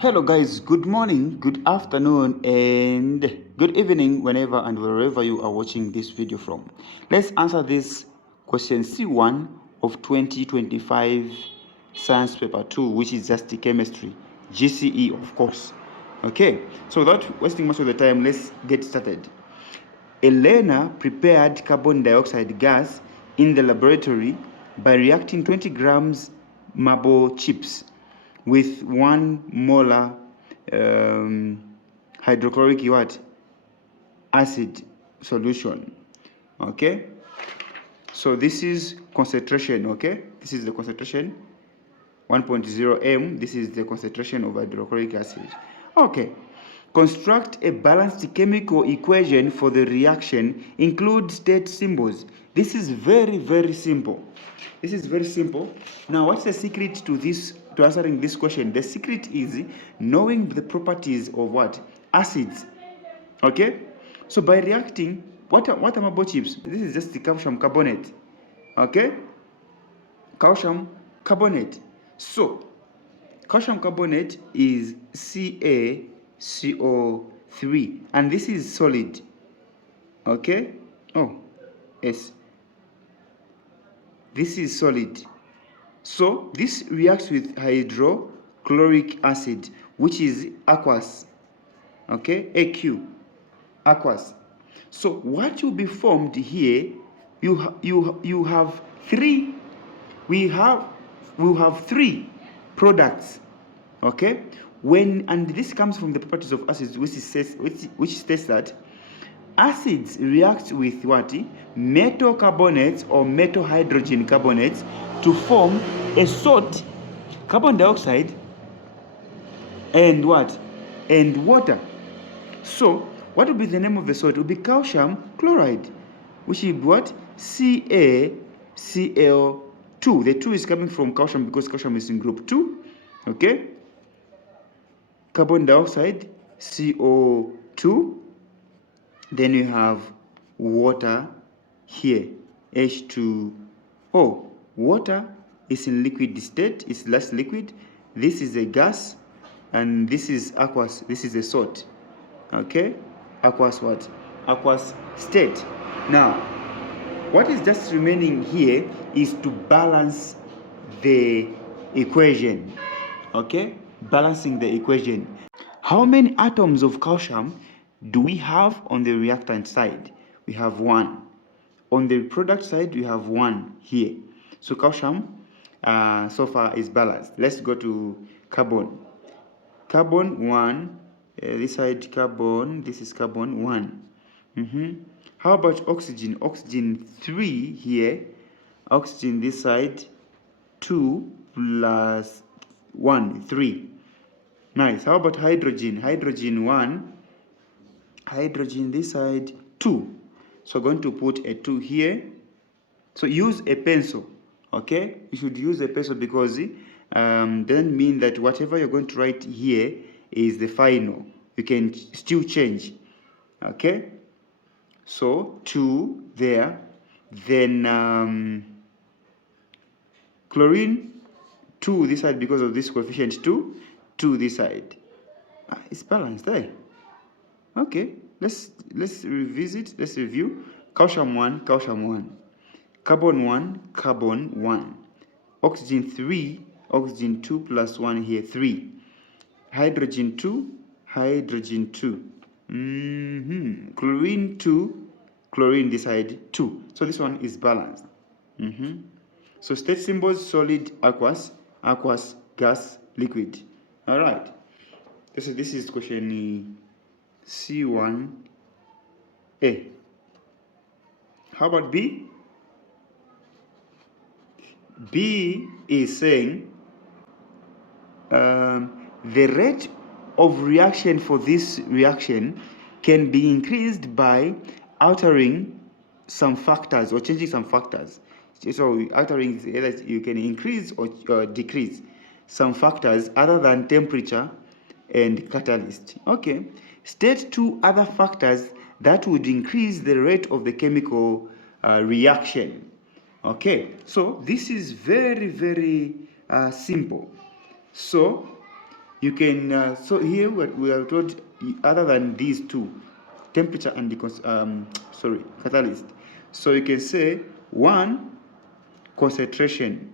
Hello guys, good morning, good afternoon, and good evening whenever and wherever you are watching this video from. Let's answer this question C1 of 2025 Science Paper 2, which is just the chemistry, GCE of course. Okay, so without wasting much of the time, let's get started. A learner prepared carbon dioxide gas in the laboratory by reacting 20 grams marble chips with 1 molar hydrochloric acid solution. Okay, so this is concentration. Okay, this is the concentration 1.0 m. This is the concentration of hydrochloric acid. Okay, construct a balanced chemical equation for the reaction. Include state symbols. This is very simple. This is very simple. Now, what's the secret to this, to answering this question? The secret is knowing the properties of what? Acids. Okay? So by reacting, what are marble chips? This is just the calcium carbonate. Okay? Calcium carbonate. So, calcium carbonate is CaCO3, and this is solid. Okay? Oh, yes. This is solid. So this reacts with hydrochloric acid, which is aqueous. Okay, AQ, aqueous. So what will be formed here? You have three. We have three products. Okay, and this comes from the properties of acids, which states that acids react with what? Metal carbonates or metal hydrogen carbonates to form a salt, carbon dioxide, and what? And water. So, what will be the name of the salt? It will be calcium chloride, which is what? CaCl2. The 2 is coming from calcium because calcium is in group 2. Okay? Carbon dioxide, CO2. Then you have water here, H2O. Water is in liquid state, it's less liquid. This is a gas, and this is aqueous, this is a salt. Okay? Aqueous what? Aqueous state. Now, what is just remaining here is to balance the equation. Okay? Balancing the equation. How many atoms of calcium do we have on the reactant side? We have 1. On the product side, we have 1 here. So calcium so far is balanced. Let's go to carbon. Carbon 1, this side carbon, this is carbon 1. How about oxygen? Oxygen 3 here. Oxygen this side 2 plus 1, 3. Nice. How about hydrogen? Hydrogen 1. Hydrogen this side 2. So going to put a 2 here. So use a pencil. Okay? You should use a pencil because doesn't mean that whatever you're going to write here is the final. You can still change. Okay? So 2 there. Then chlorine 2 this side because of this coefficient 2. 2 this side. It's balanced there. Okay, let's revisit, let's review. Calcium 1, calcium 1. Carbon 1, carbon 1. Oxygen 3, oxygen 2 plus 1 here, 3. Hydrogen 2, hydrogen 2. Chlorine 2, chlorine this side 2. So this one is balanced. So state symbols: solid, aqueous, aqueous, gas, liquid. All right. This is question C1A. How about B? B is saying the rate of reaction for this reaction can be increased by altering some factors or changing some factors. So altering is either you can increase or decrease some factors other than temperature and catalyst. Okay. State 2 other factors that would increase the rate of the chemical reaction. Okay, so this is very simple. So You can, so here we are told, other than these two, temperature and catalyst. So you can say, one, concentration,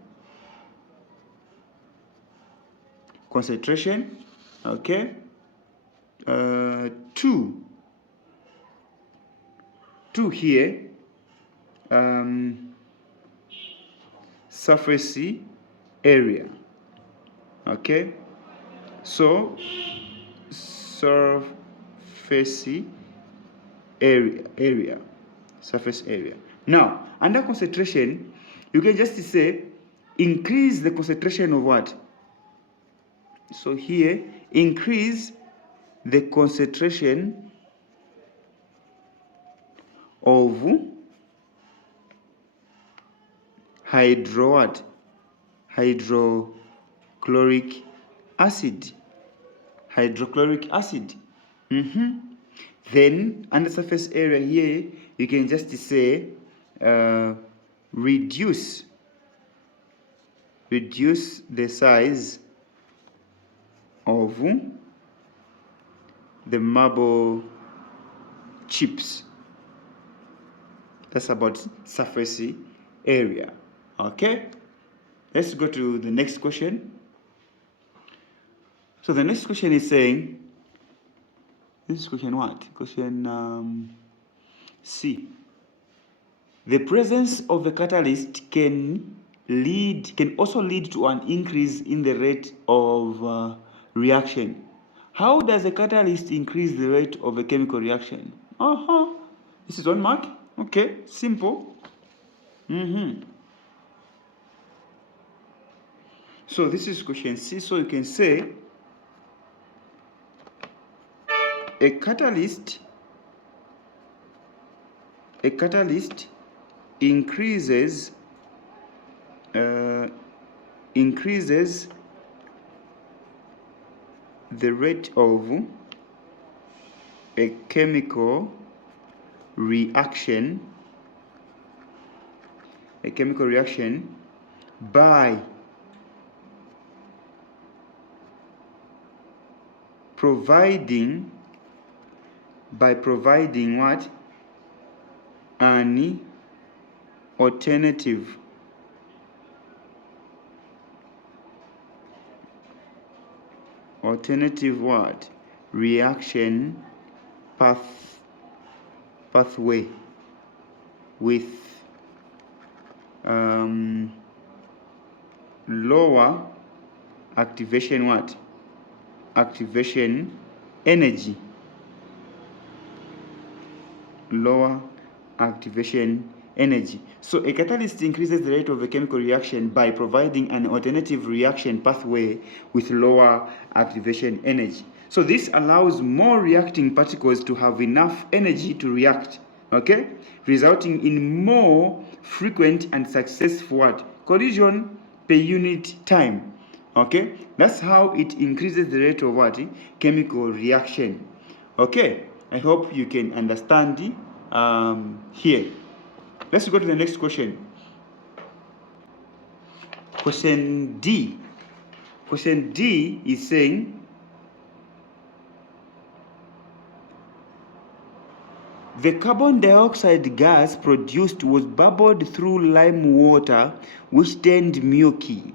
okay. Two here, surface area, okay. So surface area, surface area. Now, under concentration, you can just say increase the concentration of what? So here, increase the concentration of hydrochloric acid. Then under surface area here, you can just say reduce the size of the marble chips. That's about surface area. Okay, let's go to the next question. So the next question is saying, this is question what? Question C. The presence of a catalyst can also lead to an increase in the rate of reaction. How does a catalyst increase the rate of a chemical reaction? This is 1 mark. Okay, simple. So this is question C. So you can say a catalyst increases the rate of a chemical reaction by providing what? An alternative what? Reaction pathway with lower activation what? Activation energy. Lower activation energy. So a catalyst increases the rate of a chemical reaction by providing an alternative reaction pathway with lower activation energy. So this allows more reacting particles to have enough energy to react, okay, resulting in more frequent and successful what? Collision per unit time. Okay, that's how it increases the rate of what? Chemical reaction. Okay, I hope you can understand here. Let's go to the next question. Question D. Question D is saying, the carbon dioxide gas produced was bubbled through lime water, which turned milky.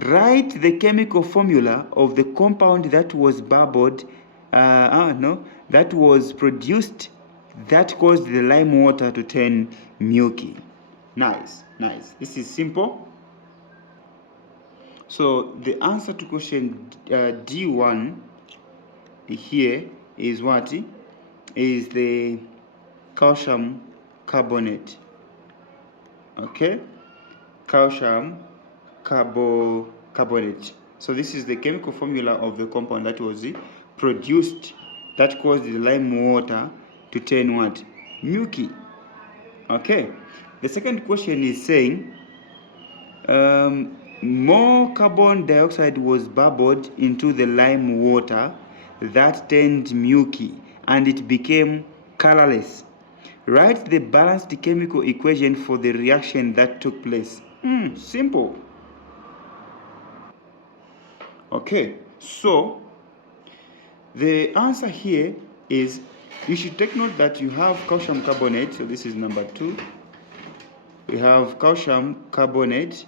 Write the chemical formula of the compound that was that was produced that caused the lime water to turn milky. Nice. This is simple. So the answer to question D1 here is what? Is the calcium carbonate. Okay, calcium carbonate. So this is the chemical formula of the compound that was produced that caused the lime water to turn what? Milky. Okay, the second question is saying more carbon dioxide was bubbled into the lime water that turned milky and it became colorless. Write the balanced chemical equation for the reaction that took place. Simple. Okay, so the answer here is, you should take note that you have calcium carbonate. So this is number 2. We have calcium carbonate,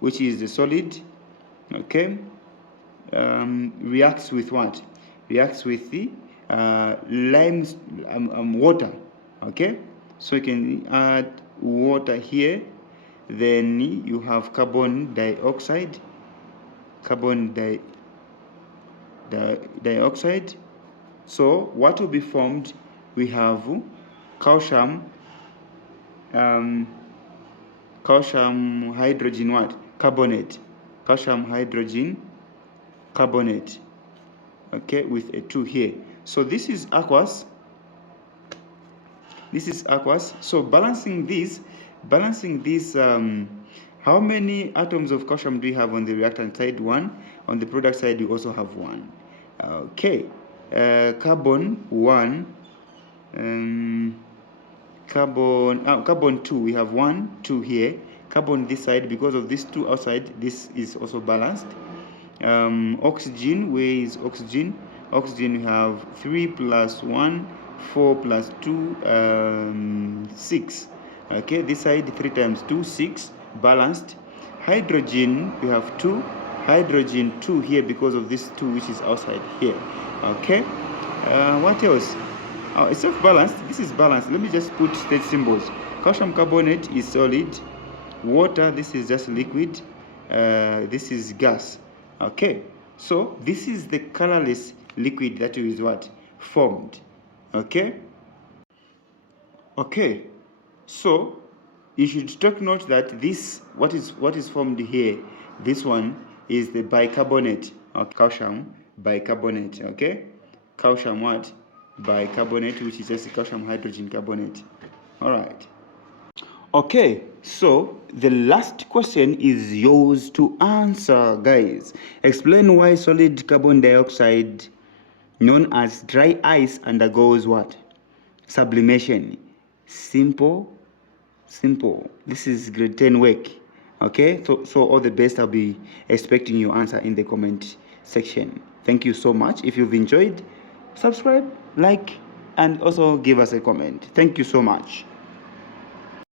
which is the solid. Okay, reacts with what? Reacts with the lime water. Okay, so you can add water here. Then you have carbon dioxide. Dioxide. So what will be formed? We have calcium calcium hydrogen what? Carbonate. Calcium hydrogen carbonate. Okay, with a 2 here. So this is aqueous. This is aqueous. So balancing this, how many atoms of calcium do you have on the reactant side? 1. On the product side, you also have 1. Okay, carbon 1, carbon 2. We have 1, 2 here. Carbon this side, because of these 2 outside, this is also balanced. Oxygen, where is oxygen? Oxygen, we have 3 plus 1, 4 plus 2, 6. Okay, this side 3 times 2, 6, balanced. Hydrogen, we have 2. Hydrogen 2 here because of this 2 which is outside here. Okay, what else? It's self balanced. This is balanced. Let me just put state symbols. Calcium carbonate is solid. Water, this is just liquid. This is gas. Okay, so this is the colorless liquid that is what? Formed. Okay, so you should take note that this, what is formed here, this one is the bicarbonate. Okay, calcium bicarbonate. Okay, calcium what? Bicarbonate, which is just calcium hydrogen carbonate. All right. Okay, so the last question is yours to answer, guys. Explain why solid carbon dioxide, known as dry ice, undergoes what? Sublimation. Simple. This is grade 10 work. Okay, so all the best. I'll be expecting your answer in the comment section. Thank you so much. If you've enjoyed, subscribe, like, and also give us a comment. Thank you so much.